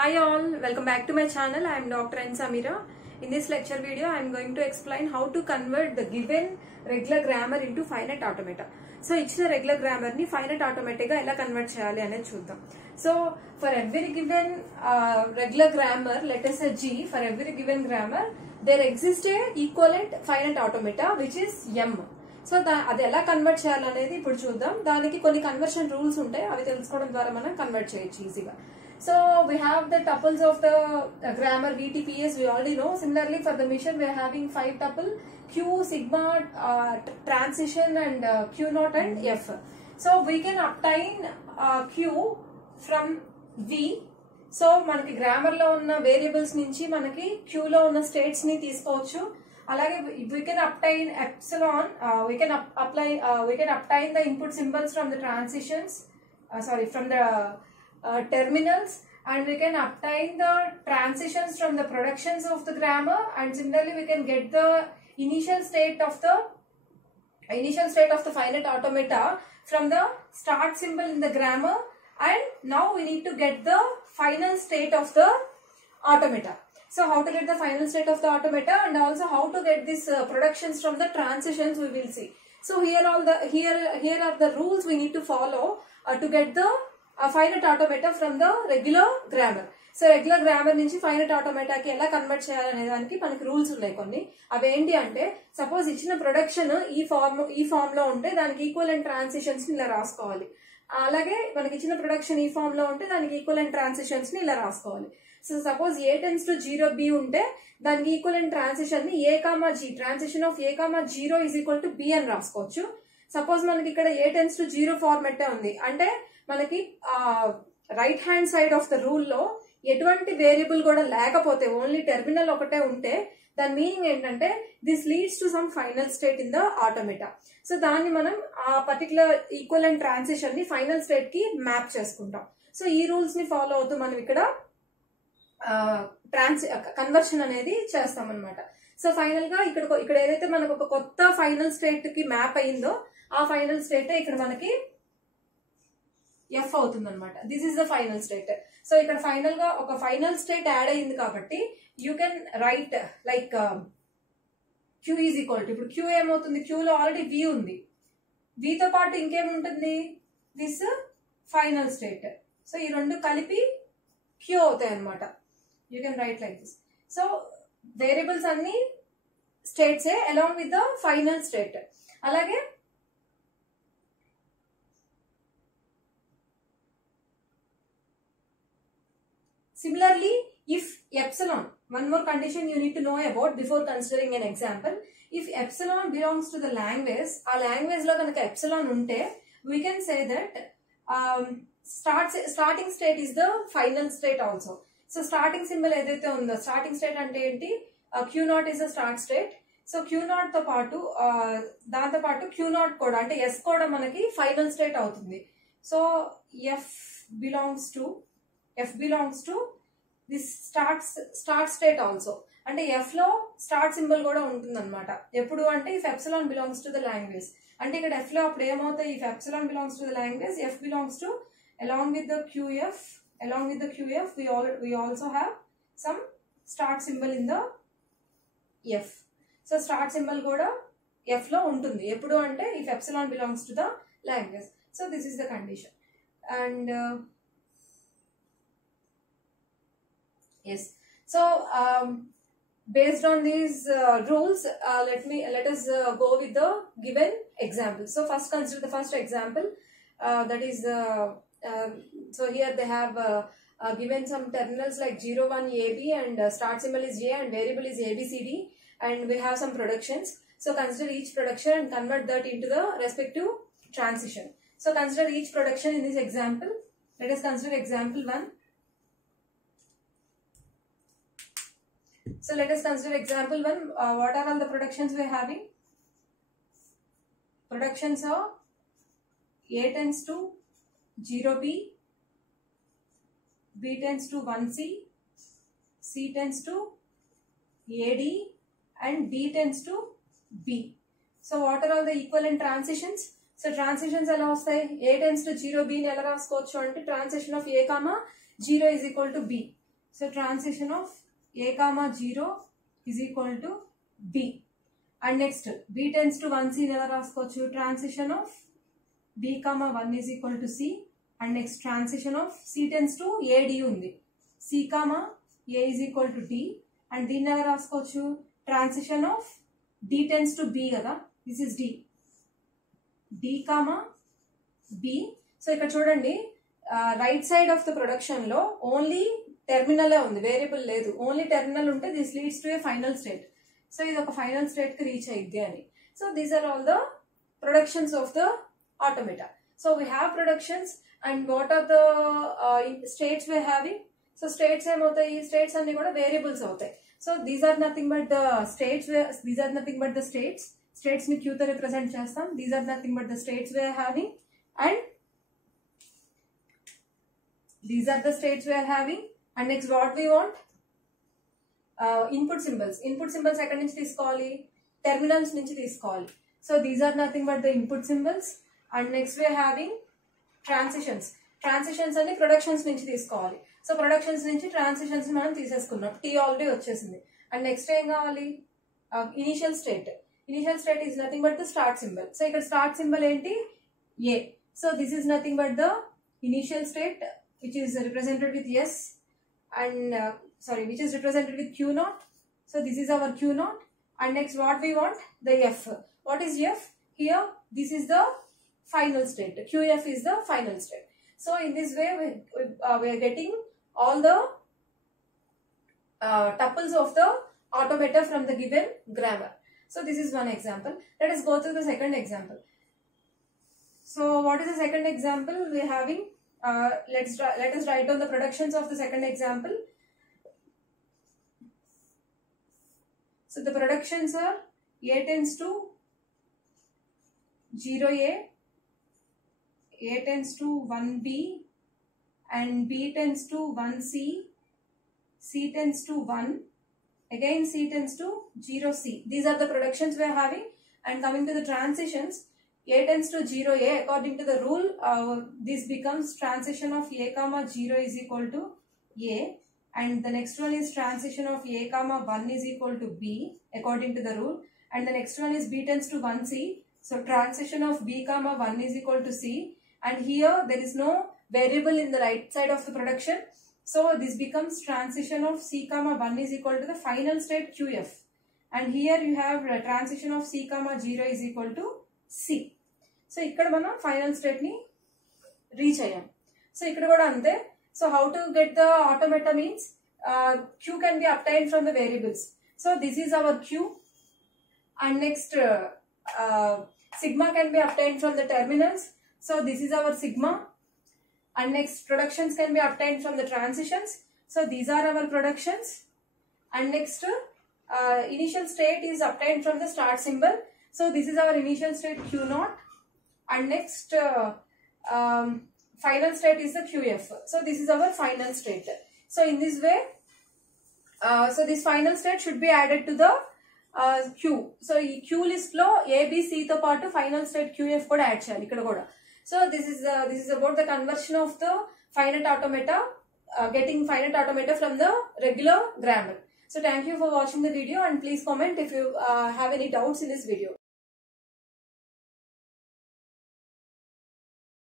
Hi all, welcome back to my channel. I am Dr. N. Samira. In this lecture video, I am going to explain how to convert the given regular grammar into finite automata. So, ichina regular grammar ni finite automata ga ela convert cheyali anedi chuddam. So, for every given regular grammar, let us say G, for every given grammar, there exists a equivalent finite automata which is M. So అది ఎలా convert చేయాలనేది ఇప్పుడు చూద్దాం. దానికి కొన్ని conversion rules ఉంటాయి, అవి తెలుసుకోవడం ద్వారా మనం కన్వర్ట్ చేయొచ్చు ఈజీగా. So we have the tuples of the grammar VTPS, we already know. Similarly for the mission we are having 5 tuple Q, sigma, transition and Q naught and F. So we can obtain Q from V. So మనకి grammar లో ఉన్న variables నుంచి మనకి Q లో ఉన్న states ని తీసుకోవచ్చు. అలాగే we can obtain epsilon, we can obtain the input symbols from the transitions, from the terminals, and we can obtain the transitions from the productions of the grammar, and similarly we can get the initial state of the finite automata from the start symbol in the grammar, and now we need to get the final state of the automata. So how to get the final state of the automata, and also how to get these productions from the transitions we will see. So here are the rules we need to follow to get the finite automata from the regular grammar. So regular grammar నుంచి finite automata కి ఎలా convert చేయాలనే దానికి మనకి rules ఉన్నాయి కొన్ని. అవి ఏంటి అంటే, సపోజ్ ఇచ్చిన ప్రొడక్షన్ ఈ ఫామ్ లో ఉంటే దానికి ఈక్వలెంట్ ట్రాన్సిషన్స్ ని ఇలా రాసుకోవాలి. అలాగే మనకి ఇచ్చిన ప్రొడక్షన్ ఈ ఫామ్ లో ఉంటే దానికి ఈక్వలెంట్ ట్రాన్సిషన్స్ ని ఇలా రాసుకోవాలి. So suppose A tends to 0B ఉంటే దానికి ఈక్వలెంట్ ట్రాన్సిషన్ ని A, G, transition of A, 0 is equal to B అని రాసుకోవచ్చు. సపోజ్ మనకి ఇక్కడ A tends to 0 ఫార్మెట్ ఉంది అంటే మనకి right hand side of the rule లో ఎటువంటి వేరియబుల్ కూడా లేకపోతే ఓన్లీ టెర్మినల్ ఒకటే ఉంటే దాని మీనింగ్ ఏంటంటే this leads to some final state in the automata. So దాన్ని మనం ఆ పర్టికులర్ ఈక్వలెంట్ ట్రాన్సిషన్ ని ఫైనల్ స్టేట్ కి మ్యాప్ చేసుకుంటాం. సో ఈ రూల్స్ ని ఫాలో అవుతూ మనం ఇక్కడ కన్వర్షన్ అనేది చేస్తాం అనమాట. సో ఫైనల్ గా ఇక్కడ ఏదైతే మనకు ఒక కొత్త ఫైనల్ స్టేట్ కి మ్యాప్ అయిందో ఆ ఫైనల్ స్టేట్ ఇక్కడ మనకి F అవుతుంది అనమాట. This is the final state. So ఇక్కడ ఫైనల్ గా ఒక ఫైనల్ స్టేట్ యాడ్ అయింది కాబట్టి you can write like Q is equal to, ఇప్పుడు Q ఏమవుతుంది, Q లో ఆల్రెడీ V ఉంది, V తో పాటు ఇంకేముంటుంది, దిస్ ఫైనల్ స్టేట్. సో ఈ రెండు కలిపి Q అవుతాయి అనమాట. You can write like this. So variables అన్ని స్టేట్సే along with the final state. అలాగే similarly, if epsilon, one more condition you need to know about before considering an example. If epsilon belongs to the language, a language lo kanaka epsilon unte, we can say that starting state is the final state also. So starting symbol edaithe undo, starting state ante enti, Q naught is the start state. So Q naught తో పాటు దాంతో పాటు Q naught కూడా అంటే S కూడా మనకి final state అవుతుంది. So F belongs to this start state also. అంటే F లో స్టార్ట్ సింబల్ కూడా ఉంటుంది అనమాట. ఎప్పుడు అంటే if epsilon belongs to the language, అంటే ఇక్కడ F లో అప్పుడు ఏమవుతాయి, if epsilon belongs to the language, F belongs to along with the QF we also have some start symbol in the F. So start symbol కూడా F లో ఉంటుంది ఎప్పుడు అంటే if epsilon belongs to the language. So this is the condition. And yes, so based on these rules, let us go with the given example. So first consider the first example, that is so here they have given some terminals like 0, 1, AB, and start symbol is J and variable is ABCD, and we have some productions. So consider each production and convert that into the respective transition. So consider each production in this example. Let us consider example 1. So let us consider example 1. What are all the productions we are having? Productions are A tends to 0B, B tends to 1C, C tends to AD, and D tends to B. So what are all the equivalent transitions? So transitions ఎలా వస్తాయి, A tends to 0B ని ఎలా రాసుకోవచ్చు అంటే transition of A, 0 is equal to B. So transition of a comma 0 is equal to b. And next b tends to 1c ఎలా రాసుకోవచ్చు, transition of b comma 1 is equal to c. And next transition of c tends to a d ఉంది, c comma a is equal to d. And దీన్ని ఎలా రాసుకోవచ్చు, transition of d tends to b కదా, this is d, d comma b. So ఇక్కడ చూడండి right side of the production లో only terminal ఉంది, variable లేదు. ఓన్లీ టెర్మినల్ ఉంటే this leads to a final state. So ఇది ఒక ఫైనల్ స్టేట్ కి రీచ్ అయ్యిద్ది అని. So these are all the productions of the automata. So we have productions and what are the states we having. So states ఏమవుతాయి, states అన్ని కూడా variables అవుతాయి. So these are nothing but the states, these are nothing but the states. States ని క్యూతో represent చేస్తాం. These are nothing but the states we are having and these are the states we are having. And next what we want, input symbols. Input symbols ekkadi nunchi teeskovali, terminals nunchi teeskovali. So these are nothing but the input symbols. And next we are having transitions. Transitions ani productions nunchi teeskovali. So productions nunchi transitions ni manam teeseskunnam, t already vachesindi. And next em kavali, initial state. Initial state is nothing but the start symbol. So ikkada start symbol enti, a. So this is nothing but the initial state, which is represented with S and which is represented with Q naught. So this is our Q naught. And next what we want, the F. What is F? Here this is the final state. QF is the final state. So in this way we are getting all the tuples of the automata from the given grammar. So this is one example. Let us go through the second example. So what is the second example we are having? Let us write down the productions of the second example. So the productions are a tends to 0a, a tends to 1b, and b tends to 1c, c tends to 1, again c tends to 0c. These are the productions we are having. And coming to the transitions, a tends to 0a, according to the rule this becomes transition of a comma 0 is equal to a, and the next one is transition of a comma 1 is equal to b according to the rule, and the next one is b tends to 1c. So transition of b comma 1 is equal to c, and here there is no variable in the right side of the production. So this becomes transition of c comma 1 is equal to the final state QF, and here you have transition of c comma 0 is equal to c. So ఇక్కడ మనం final state ని reach అయ్యాం. So ఇక్కడ కూడా అంతే. So how to get the automata means Q can be obtained from the variables. So this is our Q. And next sigma can be obtained from the terminals. So this is our sigma. And next productions can be obtained from the transitions. So these are our productions. And next initial state is obtained from the start symbol. So this is our initial state Q naught. And next final state is the QF. So this is our final state. So in this way, so this final state should be added to the Q. So ఈ Q list లో ABC తో పాటు final state QF కూడా add చేయాలి ఇక్కడ కూడా. So this is about the conversion of the finite automata, getting finite automata from the regular grammar. So thank you for watching the video, and please comment if you have any doubts in this video.